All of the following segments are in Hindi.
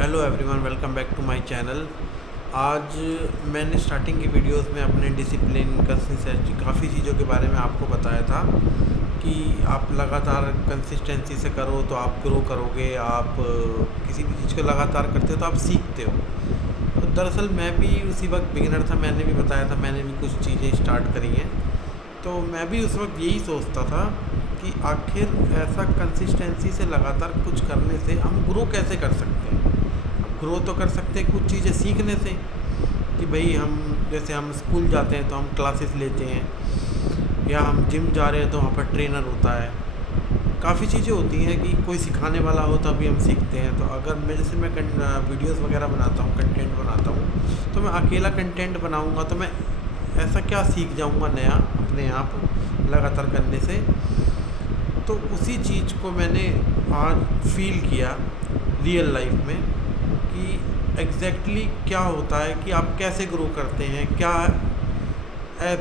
Hello everyone, welcome back to my channel. आज मैंने स्टार्टिंग की वीडियोस में अपने डिसिप्लिन कंसिस्टेंसी काफ़ी चीज़ों के बारे में आपको बताया था कि आप लगातार कंसिस्टेंसी से करो तो आप ग्रो करोगे। आप किसी भी चीज़ को लगातार करते हो तो आप सीखते हो। तो दरअसल मैं भी उसी वक्त बिगिनर था, मैंने भी बताया था, मैंने भी कुछ चीज़ें स्टार्ट करी हैं। तो मैं भी उस वक्त यही सोचता था कि आखिर ऐसा कंसिस्टेंसी से लगातार कुछ करने से हम ग्रो कैसे कर सकते हैं। ग्रो तो कर सकते हैं कुछ चीज़ें सीखने से, कि भाई हम जैसे हम स्कूल जाते हैं तो हम क्लासेस लेते हैं, या हम जिम जा रहे हैं तो वहाँ पर ट्रेनर होता है। काफ़ी चीज़ें होती हैं कि कोई सिखाने वाला हो तभी हम सीखते हैं। तो अगर मैं जैसे मैं वीडियोस वगैरह बनाता हूँ, कंटेंट बनाता हूँ, तो मैं अकेला कंटेंट बनाऊँगा तो मैं ऐसा क्या सीख जाऊँगा नया अपने आप लगातार करने से। तो उसी चीज़ को मैंने आज फील किया रियल लाइफ में कि एग्जैक्टली क्या होता है, कि आप कैसे ग्रो करते हैं, क्या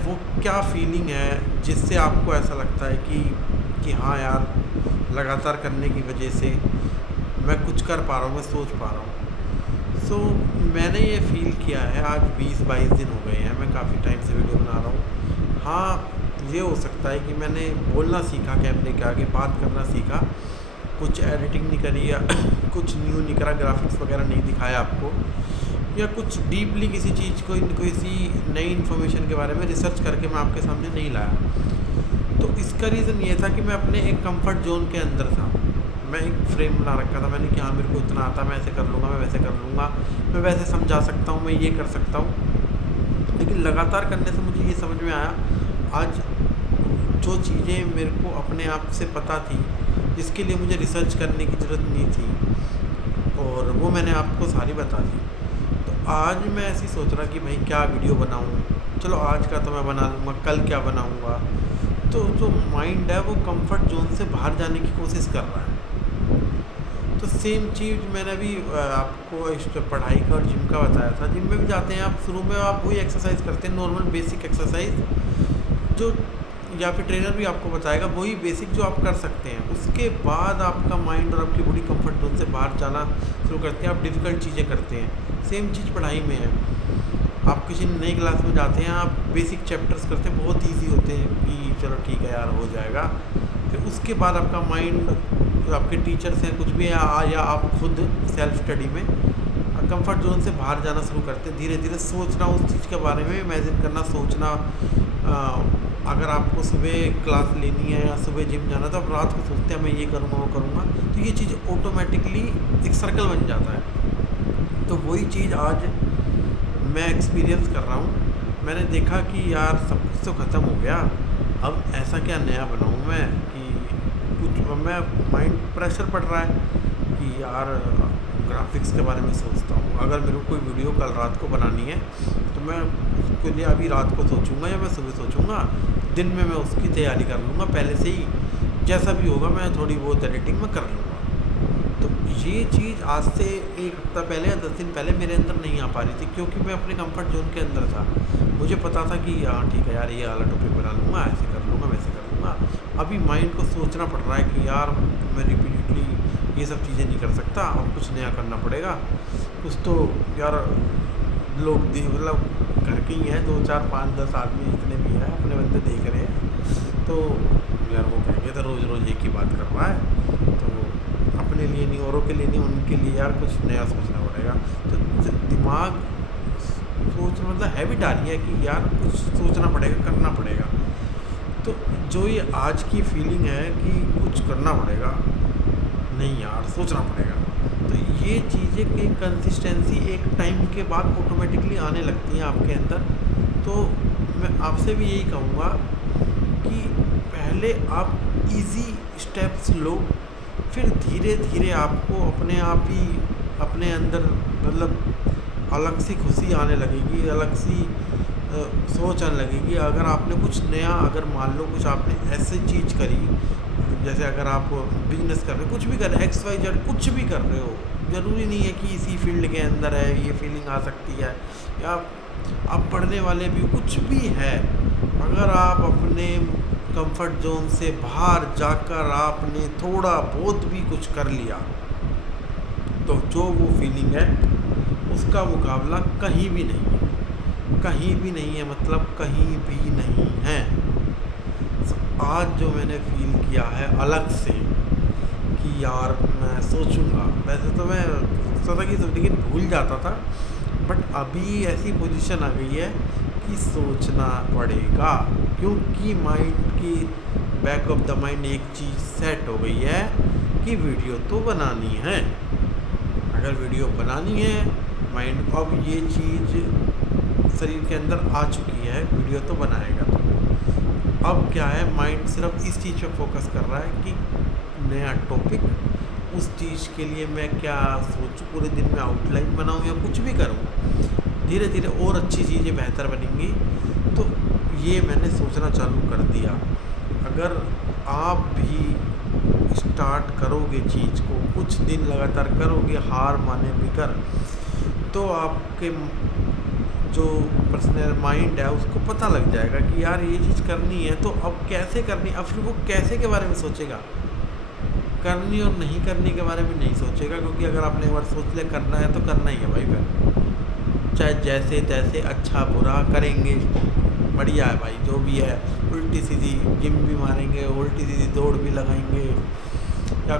वो क्या फीलिंग है जिससे आपको ऐसा लगता है कि हाँ यार, लगातार करने की वजह से मैं कुछ कर पा रहा हूँ, मैं सोच पा रहा हूँ। सो मैंने ये फ़ील किया है। आज 20-22 दिन हो गए हैं, मैं काफ़ी टाइम से वीडियो बना रहा हूँ। हाँ, ये हो सकता है कि मैंने बोलना सीखा, कैमरे के आगे बात करना सीखा, कुछ एडिटिंग नहीं करी, या कुछ न्यू नहीं करा, ग्राफिक्स वगैरह नहीं दिखाया आपको, या कुछ डीपली किसी चीज़ को किसी नई इन्फॉर्मेशन के बारे में रिसर्च करके मैं आपके सामने नहीं लाया। तो इसका रीज़न ये था कि मैं अपने एक कंफर्ट जोन के अंदर था। मैं एक फ्रेम बना रखा था मैंने कि हाँ, मेरे को इतना आता, मैं ऐसे कर लूँगा, मैं वैसे कर लूँगा, मैं वैसे समझा सकता हूँ, मैं ये कर सकता हूँ। लेकिन लगातार करने से मुझे ये समझ में आया, आज जो चीज़ें मेरे को अपने आप से पता थी, जिसके लिए मुझे रिसर्च करने की ज़रूरत नहीं थी, और वो मैंने आपको सारी बता दी। तो आज मैं ऐसे ही सोच रहा कि भाई क्या वीडियो बनाऊँ। चलो आज का तो मैं बना लूँगा, कल क्या बनाऊँगा। तो जो माइंड है वो कंफर्ट जोन से बाहर जाने की कोशिश कर रहा है। तो सेम चीज़ मैंने अभी आपको इस पढ़ाई का और जिम का बताया था। जिम में भी जाते हैं आप, शुरू में आप वही एक्सरसाइज करते हैं, नॉर्मल बेसिक एक्सरसाइज जो, या फिर ट्रेनर भी आपको बताएगा वही बेसिक जो आप कर सकते हैं। उसके बाद आपका माइंड और आपकी बॉडी कंफर्ट जोन से बाहर जाना शुरू करते हैं, आप डिफ़िकल्ट चीज़ें करते हैं। सेम चीज़ पढ़ाई में है। आप किसी नई क्लास में जाते हैं, आप बेसिक चैप्टर्स करते हैं, बहुत इजी होते हैं कि चलो ठीक है यार, हो जाएगा। फिर उसके बाद आपका माइंड, जो आपके टीचर्स हैं, कुछ भी है, या आप खुद सेल्फ स्टडी में कंफर्ट जोन से बाहर जाना शुरू करते हैं। धीरे धीरे सोचना उस चीज़ के बारे में, इमेजिन करना, सोचना। अगर आपको सुबह क्लास लेनी है या सुबह जिम जाना है तो आप रात को सोचते हैं मैं ये करूँगा, वो करूँगा, तो ये चीज़ ऑटोमेटिकली एक सर्कल बन जाता है। तो वही चीज़ आज मैं एक्सपीरियंस कर रहा हूँ। मैंने देखा कि यार सब कुछ तो ख़त्म हो गया, अब ऐसा क्या नया बनाऊँ मैं, कि कुछ मैं माइंड प्रेशर पड़ रहा है कि यार ग्राफिक्स के बारे में सोचता हूँ। अगर मेरे को कोई वीडियो कल रात को बनानी है तो मैं उसके लिए अभी रात को सोचूंगा, या मैं सुबह सोचूंगा, दिन में मैं उसकी तैयारी कर लूँगा पहले से ही। जैसा भी होगा मैं थोड़ी बहुत एडिटिंग में कर लूँगा। तो ये चीज़ आज से एक हफ्ता पहले या 10 दिन पहले मेरे अंदर नहीं आ पा रही थी, क्योंकि मैं अपने कंफर्ट जोन के अंदर था। मुझे पता था कि हाँ ठीक है यार, ये वाला टॉपिक बना लूँगा, ऐसे कर लूँगा, वैसे कर लूँगा। अभी माइंड को सोचना पड़ रहा है कि यार मैं रिपीटेडली ये सब चीज़ें नहीं कर सकता, अब कुछ नया करना पड़ेगा। कुछ तो यार लोग मतलब घर के ही हैं, 2 4 5 10 आदमी जितने भी हैं अपने बंदे देख रहे हैं, तो यार वो कहेंगे तो रोज़ रोज़ एक ही बात कर रहा है। तो अपने लिए नहीं, औरों के लिए नहीं, उनके लिए यार कुछ नया सोचना पड़ेगा। तो दिमाग सोच मतलब हैबिट आ रही है कि यार कुछ सोचना पड़ेगा, करना पड़ेगा। तो जो ये आज की फीलिंग है कि कुछ करना पड़ेगा, नहीं यार सोचना पड़ेगा, तो ये चीज़ें की कंसिस्टेंसी एक टाइम के बाद ऑटोमेटिकली आने लगती हैं आपके अंदर। तो मैं आपसे भी यही कहूँगा कि पहले आप इजी स्टेप्स लो, फिर धीरे धीरे आपको अपने आप ही अपने अंदर मतलब अलग सी खुशी आने लगेगी, अलग सी सोच आने लगेगी। अगर आपने कुछ नया, अगर मान लो कुछ आपने ऐसी चीज़ करी, जैसे अगर आप बिजनेस कर रहे हो, कुछ भी कर रहे हो, XYZ कुछ भी कर रहे हो, ज़रूरी नहीं है कि इसी फील्ड के अंदर है ये फीलिंग आ सकती है, या आप पढ़ने वाले भी, कुछ भी है। अगर आप अपने कंफर्ट जोन से बाहर जाकर आपने थोड़ा बहुत भी कुछ कर लिया, तो जो वो फीलिंग है उसका मुकाबला कहीं भी नहीं है, कहीं भी नहीं है, मतलब कहीं भी नहीं है। आज जो मैंने फ़ील किया है अलग से कि यार मैं सोचूंगा, वैसे तो मैं सोचता था कि लेकिन भूल जाता था, बट अभी ऐसी पोजीशन आ गई है कि सोचना पड़ेगा, क्योंकि माइंड की बैक ऑफ द माइंड एक चीज़ सेट हो गई है कि वीडियो तो बनानी है। अगर वीडियो बनानी है, माइंड अब ये चीज़ शरीर के अंदर आ चुकी है, वीडियो तो बनाएगा। तो अब क्या है, माइंड सिर्फ इस चीज़ पे फोकस कर रहा है कि नया टॉपिक, उस चीज़ के लिए मैं क्या सोचूं, पूरे दिन में आउटलाइन बनाऊं या कुछ भी करूं, धीरे धीरे और अच्छी चीज़ें बेहतर बनेंगी। तो ये मैंने सोचना चालू कर दिया। अगर आप भी स्टार्ट करोगे चीज़ को, कुछ दिन लगातार करोगे हार माने बिकर, तो आपके जो पर्सनल माइंड है उसको पता लग जाएगा कि यार ये चीज़ करनी है, तो अब कैसे करनी। अब फिर वो कैसे के बारे में सोचेगा, करनी और नहीं करने के बारे में नहीं सोचेगा, क्योंकि अगर आपने एक बार सोच लिया करना है तो करना ही है भाई। फिर चाहे जैसे तैसे अच्छा बुरा करेंगे, बढ़िया है भाई, जो भी है। उल्टी सीधी जिम भी मारेंगे, उल्टी सीधी दौड़ भी लगाएंगे, या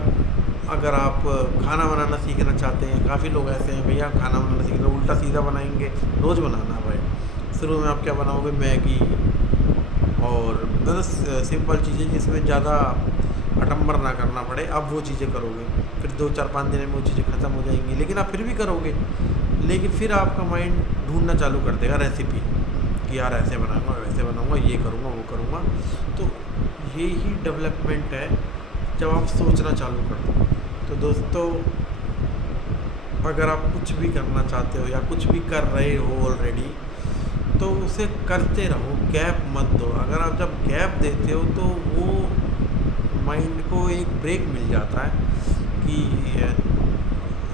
अगर आप खाना बनाना सीखना चाहते हैं, काफ़ी लोग ऐसे हैं भैया खाना बनाना सीख रहे, उल्टा सीधा बनाएंगे, रोज़ बनाना भाई। शुरू में आप क्या बनाओगे, मैगी और बस सिंपल चीज़ें जिसमें ज़्यादा आडम्बर ना करना पड़े, अब वो चीज़ें करोगे, फिर 2 4 5 दिन में वो चीज़ें ख़त्म हो जाएंगी, लेकिन आप फिर भी करोगे। लेकिन फिर आपका माइंड ढूंढना चालू कर देगा रेसिपी कि यार ऐसे बनाऊंगा, वैसे बनाऊंगा, ये करूंगा, वो करूंगा। तो ये ही डेवलपमेंट है जब आप सोचना चालू कर दो। तो दोस्तों, अगर आप कुछ भी करना चाहते हो या कुछ भी कर रहे हो ऑलरेडी, तो उसे करते रहो, गैप मत दो। अगर आप जब गैप देते हो तो वो माइंड को एक ब्रेक मिल जाता है कि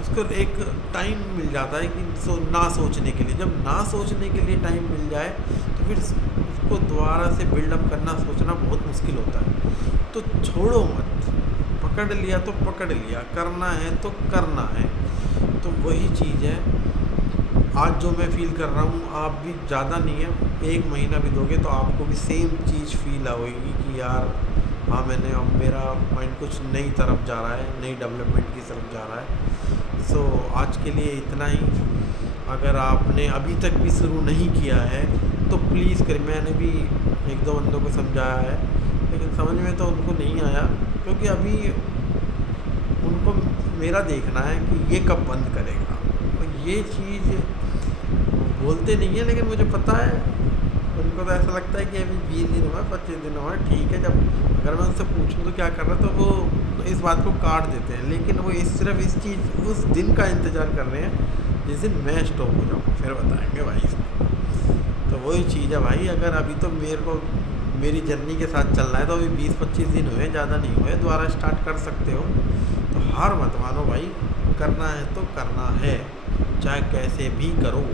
उसको एक टाइम मिल जाता है कि ना सोचने के लिए। जब ना सोचने के लिए टाइम मिल जाए तो फिर उसको दोबारा से बिल्डअप करना, सोचना बहुत मुश्किल होता है। तो छोड़ो मत, पकड़ लिया तो पकड़ लिया, करना है तो करना है। तो वही चीज़ है आज जो मैं फ़ील कर रहा हूँ, आप भी ज़्यादा नहीं है, 1 महीना भी दोगे तो आपको भी सेम चीज़ फील होगी कि यार हाँ, मैंने अब मेरा माइंड कुछ नई तरफ जा रहा है, नई डेवलपमेंट की तरफ जा रहा है। सो आज के लिए इतना ही। अगर आपने अभी तक भी शुरू नहीं किया है तो प्लीज़ करें। मैंने भी 1 2 बंदों को समझाया है, लेकिन समझ में तो उनको नहीं आया, क्योंकि अभी उनको मेरा देखना है कि ये कब बंद करेगा। और ये चीज़ बोलते नहीं है, लेकिन मुझे पता है उनको तो ऐसा लगता है कि अभी 20 दिन हुआ, 25 दिन हुआ, ठीक है। जब अगर मैं उनसे पूछूं तो क्या कर रहा, तो वो इस बात को काट देते हैं। लेकिन वो सिर्फ इस चीज़ उस दिन का इंतज़ार कर रहे हैं जिस दिन मैं स्टॉप हो जाऊँ, फिर बताएंगे भाई इसको। तो वही चीज़ है भाई, अगर अभी तो मेरे को मेरी जर्नी के साथ चलना है तो अभी 20 25 दिन हुए, ज़्यादा नहीं हुए, दोबारा स्टार्ट कर सकते हो। तो हार मत मानो भाई, करना है तो करना है, चाहे कैसे भी करो।